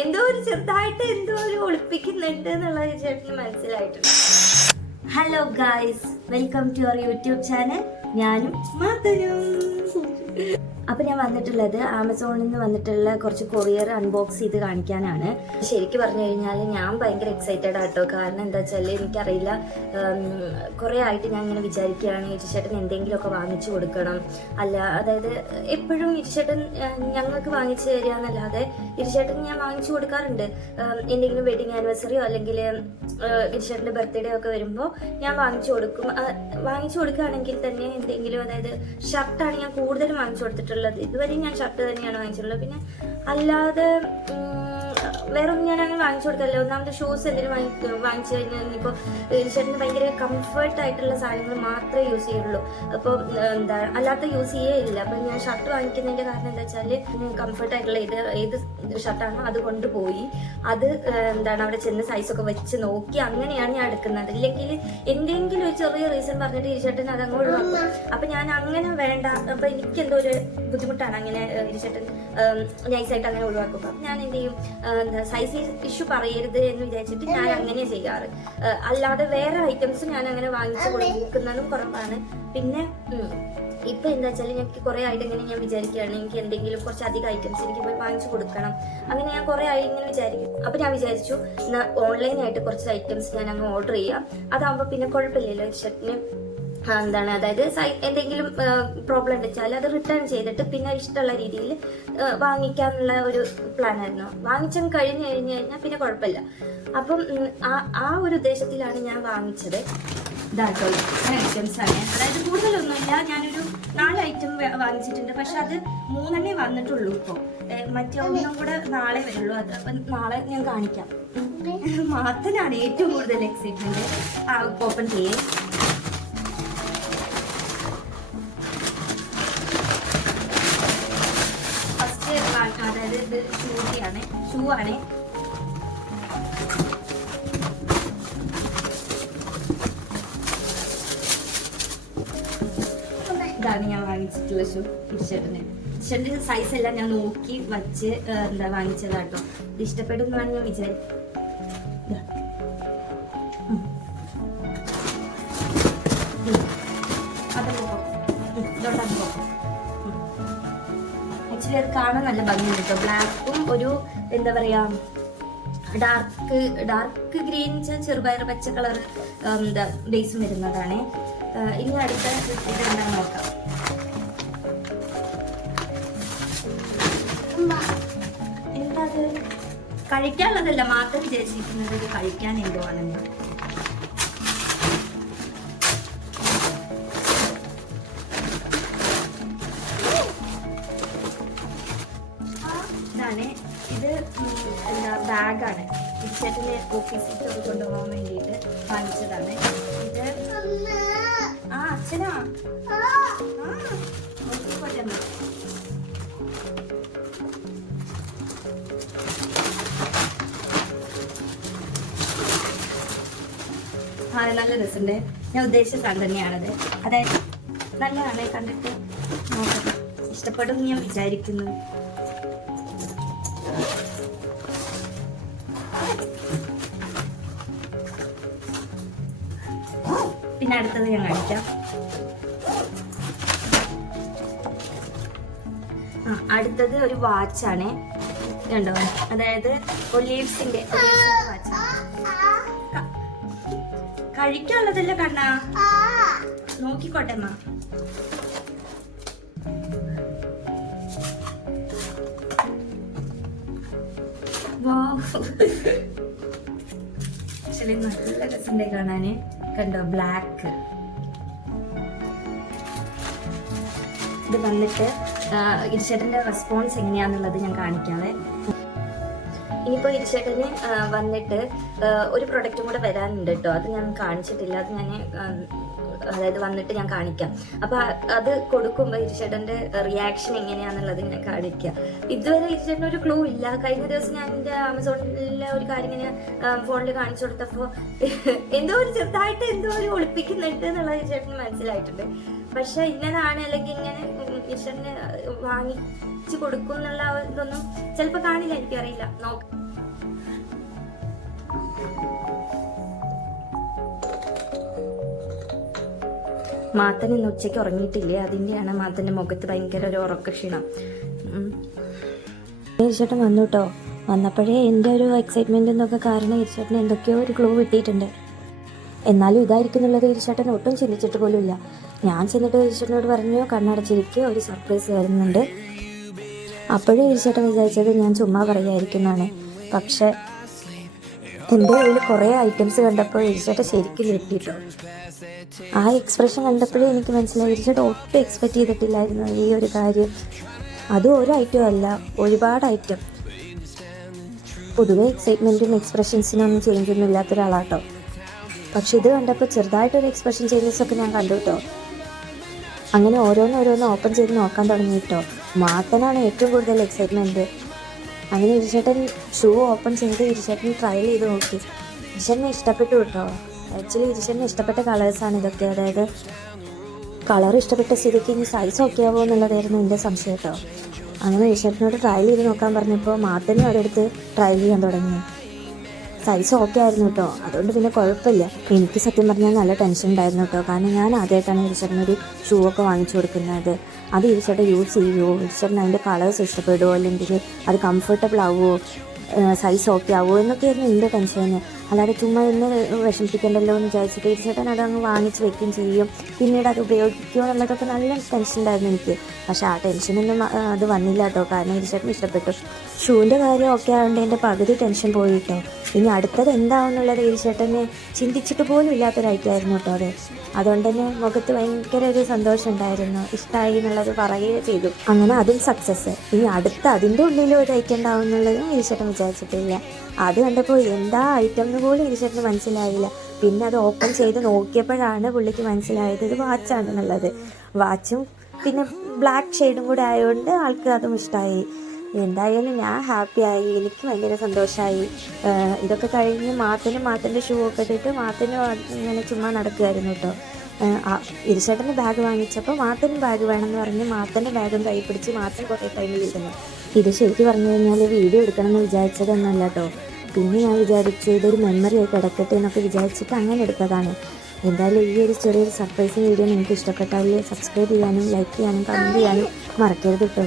എന്തോ ഒരു ചെറുതായിട്ട് എന്തോ ഒരു ഒളിപ്പിക്കുന്നുണ്ട് എന്നുള്ളത് ചേട്ടന് മനസ്സിലായിട്ടുണ്ട്. Hello guys, welcome to our YouTube channel. ഞാനും മാതനും. അപ്പൊ ഞാൻ വന്നിട്ടുള്ളത് ആമസോണിൽ നിന്ന് വന്നിട്ടുള്ള കുറച്ച് കൊറിയർ അൺബോക്സ് ചെയ്ത് കാണിക്കാനാണ്. ശരിക്കും പറഞ്ഞു കഴിഞ്ഞാൽ ഞാൻ ഭയങ്കര എക്സൈറ്റഡ് ആട്ടോ. കാരണം എന്താ വെച്ചാൽ എനിക്കറിയില്ല, കുറെ ആയിട്ട് ഞാൻ ഇങ്ങനെ വിചാരിക്കുകയാണ് ഇരിച്ചേട്ടൻ എന്തെങ്കിലുമൊക്കെ വാങ്ങിച്ചു കൊടുക്കണം. അതായത് എപ്പോഴും ഇരിച്ചേട്ടൻ ഞങ്ങൾക്ക് വാങ്ങിച്ചു തരിക എന്നല്ലാതെ ഇരിച്ചേട്ടൻ ഞാൻ വാങ്ങിച്ചു കൊടുക്കാറുണ്ട്. എന്തെങ്കിലും വെഡിങ് ആനിവേഴ്സറിയോ അല്ലെങ്കിൽ ഇരിച്ചേട്ടൻ്റെ ബർത്ത്ഡേ ഒക്കെ വരുമ്പോൾ ഞാൻ വാങ്ങിച്ചു കൊടുക്കുകയാണെങ്കിൽ തന്നെ എന്തെങ്കിലും, അതായത് ഷർട്ടാണ് ഞാൻ കൂടുതലും വാങ്ങിച്ചു കൊടുത്തിട്ടുള്ളത്. ഇതുവരെ ഞാൻ ഷർട്ട് തന്നെയാണ് വാങ്ങിച്ചിട്ടുള്ളത്. പിന്നെ അല്ലാതെ വേറെ ഒന്നും ഞാൻ അങ്ങനെ വാങ്ങിച്ചു കൊടുക്കാറില്ല. ഒന്നാമത്തെ ഷൂസ് എന്തെങ്കിലും വാങ്ങിച്ചു കഴിഞ്ഞാൽ ഇപ്പോൾ ചേട്ടന് ഭയങ്കര കംഫർട്ട് ആയിട്ടുള്ള സാധനങ്ങൾ മാത്രമേ യൂസ് ചെയ്യുള്ളൂ. അപ്പോൾ അല്ലാത്ത യൂസ് ചെയ്യേയില്ല. അപ്പം ഞാൻ ഷർട്ട് വാങ്ങിക്കുന്നതിൻ്റെ കാരണം എന്താ വെച്ചാൽ കംഫർട്ട് ആയിട്ടുള്ള ഏത് ഷർട്ടാണോ അത് കൊണ്ടുപോയി അത് അവിടെ ചെന്ന് സൈസൊക്കെ വെച്ച് നോക്കി അങ്ങനെയാണ് ഞാൻ എടുക്കുന്നത്. ഇല്ലെങ്കിൽ എന്തെങ്കിലും ഒരു ചെറിയ റീസൺ പറഞ്ഞിട്ട് ഇരിച്ചേട്ടൻ അതങ്ങ് ഒഴിവാക്കും. അപ്പം ഞാൻ അങ്ങനെ വേണ്ട, അപ്പം എനിക്ക് എന്തോ ഒരു ബുദ്ധിമുട്ടാണ് അങ്ങനെ ഇരിച്ചേട്ടൻ നൈസായിട്ട് അങ്ങനെ ഒഴിവാക്കും. അപ്പം ഞാൻ എന്ത് ചെയ്യും, സൈസ് ഇഷ്യൂ പറയരുത് എന്ന് വിചാരിച്ചിട്ട് ഞാൻ അങ്ങനെ ചെയ്യാറ്. അല്ലാതെ വേറെ ഐറ്റംസ് ഞാൻ അങ്ങനെ വാങ്ങിച്ചു കൊടുക്കുന്നതും കുറവാണ്. പിന്നെ ഇപ്പൊ എന്താ വെച്ചാൽ എനിക്ക് കുറെ ആയിട്ട് ഇങ്ങനെ ഞാൻ വിചാരിക്കുകയാണ്, എനിക്ക് എന്തെങ്കിലും കുറച്ച് അധികം ഐറ്റംസ് എനിക്ക് പോയി വാങ്ങിച്ചു കൊടുക്കണം. അങ്ങനെ ഞാൻ കുറെ ആയി ഇങ്ങനെ വിചാരിക്കും. അപ്പൊ ഞാൻ വിചാരിച്ചു ഓൺലൈനായിട്ട് കുറച്ച് ഐറ്റംസ് ഞാൻ അങ്ങ് ഓർഡർ ചെയ്യാം. അതാകുമ്പോൾ പിന്നെ കുഴപ്പമില്ലല്ലോ. ഷർട്ടിന് അതായത് എന്തെങ്കിലും പ്രോബ്ലം ഉണ്ടെച്ചാൽ അത് റിട്ടേൺ ചെയ്തിട്ട് പിന്നെ ഇഷ്ടമുള്ള രീതിയിൽ വാങ്ങിക്കാനുള്ള ഒരു പ്ലാൻ ആയിരുന്നു. വാങ്ങിച്ചങ്ങ് കഴിഞ്ഞ് കഴിഞ്ഞാൽ പിന്നെ കുഴപ്പമില്ല. അപ്പം ആ ഒരു ഉദ്ദേശത്തിലാണ് ഞാൻ വാങ്ങിച്ചത്. ഇതാട്ടോ ഐറ്റംസ് ആണ്. അതായത് കൂടുതലൊന്നുമില്ല, ഞാനൊരു 4 ഐറ്റം വാങ്ങിച്ചിട്ടുണ്ട്. പക്ഷെ അത് 3 വന്നിട്ടുള്ളൂ. ഇപ്പോൾ മറ്റേ ഒന്നും കൂടെ നാളെ വരുള്ളൂ. അത് അപ്പം നാളെ ഞാൻ കാണിക്കാം. മാത്രമാണ് ഏറ്റവും കൂടുതൽ എക്സൈറ്റ്മെന്റ്. ഓപ്പൺ ചെയ്യേ. അതായത് ഇത് ഷൂ ആണ്. ഇതാണ് ഞാൻ വാങ്ങിച്ചിട്ടുള്ള ഷൂ. ടിഷർട്ടിന്റെ സൈസ് എല്ലാം ഞാൻ നോക്കി വച്ച് വാങ്ങിച്ചതാട്ടോ. ഇത് ഇഷ്ടപ്പെടും എന്നാണ് ഞാൻ വിചാരിക്കുന്നത്. ആക്ച്വലി അത് കാണാൻ നല്ല ഭംഗിയുണ്ട് കേട്ടോ. ബ്ലാക്കും ഒരു എന്താ പറയാ ഡാർക്ക് ഗ്രീൻ, ചെറുപയർ പച്ച കളർ ബേസും വരുന്നതാണ്. ഇനി അടുത്ത ഇത് എന്താണെന്ന് നോക്കാം. എന്താ അത് കഴിക്കാനുള്ളതല്ല, മാത്രം വിചാരിച്ചിരിക്കുന്നത് ഇത് കഴിക്കാൻ എന്തോ ആണെന്ന്. ഇത് ബാഗാണ്. ചേട്ടന് ഓഫീസിൽ കൊണ്ടുപോകാൻ വേണ്ടിയിട്ട് വാങ്ങിച്ചതാണ്. ഇത് അച്ഛനാ നോക്കിക്കോട്ടെ. നല്ല രസമുണ്ട്. ഞാൻ ഉദ്ദേശിച്ച സാധനം തന്നെയാണത്. അതായത് നല്ലതാണ്, കണ്ടിട്ട് നോക്കട്ടെ, ഇഷ്ടപ്പെടും ഞാൻ വിചാരിക്കുന്നു. പിന്നെ അടുത്തത് ഞാൻ കാണിക്കാം. അടുത്തത് ഒരു വാച്ചാണ്. കണ്ടോ, അതായത് ഒലീവ്സിന്റെ വാച്ച്. കഴിക്കാനുള്ളതല്ല കണ്ണാ, നോക്കിക്കോട്ടെ അമ്മ. ആക്ച്വലി നല്ല രസമുണ്ട് കാണാന്. കണ്ടോ, ബ്ലാക്ക്. ഇത് വന്നിട്ട് ഇരിച്ചേട്ടൻ്റെ റെസ്പോൺസ് എങ്ങനെയാണെന്നുള്ളത് ഞാൻ കാണിക്കാവേ. ഇനിയിപ്പോൾ ഇരിച്ചേട്ടന് വന്നിട്ട് ഒരു പ്രൊഡക്റ്റും കൂടെ വരാനുണ്ട് കേട്ടോ. അത് ഞാൻ കാണിച്ചിട്ടില്ല. അത് ഞാൻ അതായത് വന്നിട്ട് ഞാൻ കാണിക്കാം. അപ്പോൾ അത് കൊടുക്കുമ്പോൾ ഇരിച്ചേട്ടൻ്റെ റിയാക്ഷൻ എങ്ങനെയാണെന്നുള്ളത് ഞാൻ കാണിക്കാം. ഇതുവരെ ഇരിച്ചേട്ടന് ഒരു ക്ലൂ ഇല്ല. കഴിഞ്ഞ ദിവസം ഞാൻ എൻ്റെ ആമസോണിലെ ഒരു കാര്യം ഇങ്ങനെ ഫോണിൽ കാണിച്ചു കൊടുത്തപ്പോൾ എന്തോ ഒരു ചെറുതായിട്ട് എന്തോ ഒരു ഒളിപ്പിക്കുന്നുണ്ട് എന്നുള്ളത് ഇരിച്ചേട്ടന് മനസ്സിലായിട്ടുണ്ട്. പക്ഷെ ഇന്നതാണ് അല്ലെങ്കിൽ ഇങ്ങനെ ഈശ്വരന് വാങ്ങിച്ചു കൊടുക്കും എന്നുള്ള ഇതൊന്നും ചിലപ്പോ കാണില്ല, എനിക്കറിയില്ല. നോക്കാം. മാത്തൻ ഇന്ന് ഉച്ചയ്ക്ക് ഉറങ്ങിയിട്ടില്ലേ, അതിൻ്റെയാണ് മാത്തൻ്റെ മുഖത്ത് ഭയങ്കര ഒരു ഉറക്കക്ഷീണം. ഈശ്വരൻ വന്നു കേട്ടോ. വന്നപ്പോഴേ എൻ്റെ ഒരു എക്സൈറ്റ്മെൻ്റ് എന്നൊക്കെ കാരണം ഈശ്വരന് എന്തൊക്കെയോ ഒരു ക്ലൂ കിട്ടിയിട്ടുണ്ട്. എന്നാലും ഇതായിരിക്കും എന്നുള്ളത് ഈശ്വരൻ ഒട്ടും ചിന്തിച്ചിട്ട് പോലും ഇല്ല. ഞാൻ ചെന്നിട്ട് ഈശ്വരനോട് പറഞ്ഞു കണ്ണടച്ചിരിക്കുക, ഒരു സർപ്രൈസ് വരുന്നുണ്ട്. അപ്പോഴും ഈശ്വരൻ വിചാരിച്ചത് ഞാൻ ചുമ്മാ പറയായിരിക്കുന്നതാണ്. പക്ഷെ എൻ്റെ കയ്യിൽ കുറേ ഐറ്റംസ് കണ്ടപ്പോൾ ഈശ്വരൻ ശരിക്കും കിട്ടിയിട്ടോ. ആ എക്സ്പ്രഷൻ കണ്ടപ്പോഴേ എനിക്ക് മനസ്സിലായി ഈശ്വരൻ ഒട്ടും എക്സ്പെക്റ്റ് ചെയ്തിട്ടില്ലായിരുന്നു ഈ ഒരു കാര്യം. അതും ഒരു ഐറ്റം അല്ല, ഒരുപാട് ഐറ്റം. പൊതുവെ എക്സൈറ്റ്മെൻറ്റും എക്സ്പ്രഷൻസിനൊന്നും ചേഞ്ച് ഒന്നും ഇല്ലാത്ത ഒരാളാട്ടോ. പക്ഷെ ഇത് കണ്ടപ്പോൾ ചെറുതായിട്ടൊരു എക്സ്പ്രഷൻ ചേഞ്ചസൊക്കെ ഞാൻ കണ്ടു കേട്ടോ. അങ്ങനെ ഓരോന്നോരോന്ന് ഓപ്പൺ ചെയ്ത് നോക്കാൻ തുടങ്ങി കേട്ടോ. മാത്തനാണ് ഏറ്റവും കൂടുതൽ എക്സൈറ്റ്മെൻറ്റ്. അങ്ങനെ ഇരുചേട്ടൻ ഷൂ ഓപ്പൺ ചെയ്ത് ഇരുചേട്ടൻ ട്രയൽ ചെയ്ത് നോക്കി. ഇരുചേട്ടനെ ഇഷ്ടപ്പെട്ടു കേട്ടോ. ആക്ച്വലി ഇരുചേട്ടന് ഇഷ്ടപ്പെട്ട കളേഴ്സാണ് ഇതൊക്കെ. അതായത് കളർ ഇഷ്ടപ്പെട്ട സ്ഥിതിക്ക് ഇനി സൈസ് ഓക്കെ ആവുമോ എന്നുള്ളതായിരുന്നു എൻ്റെ സംശയം കേട്ടോ. അങ്ങനെ ഇരുചേട്ടനോട് ട്രയൽ ചെയ്ത് നോക്കാൻ പറഞ്ഞപ്പോൾ മാത്തനും അതെടുത്ത് ട്രയൽ ചെയ്യാൻ തുടങ്ങി. സൈസ് ഓക്കെ ആയിരുന്നു കേട്ടോ. അതുകൊണ്ട് പിന്നെ കുഴപ്പമില്ല. എനിക്ക് സത്യം പറഞ്ഞാൽ നല്ല ടെൻഷൻ ഉണ്ടായിരുന്നു കേട്ടോ. കാരണം ഞാൻ ആദ്യമായിട്ടാണ് ഇരുചേട്ടനൊരു ഷൂ ഒക്കെ വാങ്ങിച്ചു കൊടുക്കുന്നത്. അത് ഇരുചേട്ടൻ യൂസ് ചെയ്യുമോ, ഇരുചേട്ടൻ അതിൻ്റെ കളേഴ്സ് ഇഷ്ടപ്പെടുമോ, അല്ലെങ്കിൽ അത് കംഫർട്ടബിൾ ആവുമോ, സൈസ് ഓക്കെ ആവുമോ എന്നൊക്കെയായിരുന്നു എൻ്റെ ടെൻഷൻ. അല്ലാതെ ചുമ്മാ എന്നെ വിഷമിപ്പിക്കണ്ടല്ലോ എന്ന് വിചാരിച്ചിട്ട് ഇരുചേട്ടൻ അതങ്ങ് വാങ്ങിച്ച് വെക്കുകയും ചെയ്യും, പിന്നീട് അത് ഉപയോഗിക്കുമോ എന്നുള്ളതൊക്കെ നല്ല ടെൻഷൻ ഉണ്ടായിരുന്നു എനിക്ക്. പക്ഷേ ആ ടെൻഷനൊന്നും അത് വന്നില്ല കേട്ടോ. കാരണം ഇരുചേട്ടൻ ഇഷ്ടപ്പെട്ടു. ഷൂവിൻ്റെ കാര്യം ഒക്കെ ആയതുകൊണ്ട് എൻ്റെ പകുതി ടെൻഷൻ പോയി കേട്ടോ. ഇനി അടുത്തത് എന്താവുന്നുള്ളത് ഇരുചേട്ടന് ചിന്തിച്ചിട്ട് പോലും ഇല്ലാത്തൊരൈറ്റമായിരുന്നു കേട്ടോ അത്. അതുകൊണ്ട് തന്നെ മുഖത്ത് ഭയങ്കര ഒരു സന്തോഷം ഉണ്ടായിരുന്നു. ഇഷ്ടമായി എന്നുള്ളത് പറയുകയും ചെയ്തു. അങ്ങനെ അതും സക്സസ്. ഇനി അടുത്ത അതിൻ്റെ ഉള്ളിൽ ഒരു ഐറ്റം ഉണ്ടാവും എന്നുള്ളതും ഇരുചേട്ടൻ വിചാരിച്ചിട്ടില്ല. അത് കണ്ടപ്പോൾ എന്താ ഐറ്റം എന്ന് പോലും ഇരുചേട്ടന് മനസ്സിലായില്ല. പിന്നെ അത് ഓപ്പൺ ചെയ്ത് നോക്കിയപ്പോഴാണ് പുള്ളിക്ക് മനസ്സിലായത് ഇത് വാച്ചാണെന്നുള്ളത്. വാച്ചും പിന്നെ ബ്ലാക്ക് ഷെയ്ഡും കൂടെ ആയതുകൊണ്ട് ആൾക്ക് അതും ഇഷ്ടമായി. എന്തായാലും ഞാൻ ഹാപ്പിയായി, എനിക്ക് ഭയങ്കര സന്തോഷമായി. ഇതൊക്കെ കഴിഞ്ഞ് മാത്തൻ്റെ ഷൂ ഒക്കെ ഇട്ടിട്ട് മാത്തനും ഇങ്ങനെ ചുമ്മാ നടക്കുകയായിരുന്നു കേട്ടോ. ഇരുചേട്ടൻ്റെ ബാഗ് വാങ്ങിച്ചപ്പോൾ മാത്തനും ബാഗ് വേണമെന്ന് പറഞ്ഞ് മാത്തൻ്റെ ബാഗും കൈ പിടിച്ച് മാത്തൻ കുറേ ടൈമിലിരുന്നു. ഇത് ശരിക്കും പറഞ്ഞു കഴിഞ്ഞാൽ വീഡിയോ എടുക്കണമെന്ന് വിചാരിച്ചതൊന്നുമല്ല കേട്ടോ. പിന്നെ ഞാൻ വിചാരിച്ചു ഇതൊരു മെമ്മറി ആയി കിടക്കട്ടെ എന്നൊക്കെ വിചാരിച്ചിട്ട് അങ്ങനെ എടുത്തതാണ്. എന്തായാലും ഈ ഒരു ചെറിയൊരു സർപ്രൈസിങ് വീഡിയോ നിങ്ങൾക്ക് ഇഷ്ടപ്പെട്ടാൽ സബ്സ്ക്രൈബ് ചെയ്യാനും ലൈക്ക് ചെയ്യാനും കമൻറ്റ് ചെയ്യാനും മറക്കരുത് കേട്ടോ.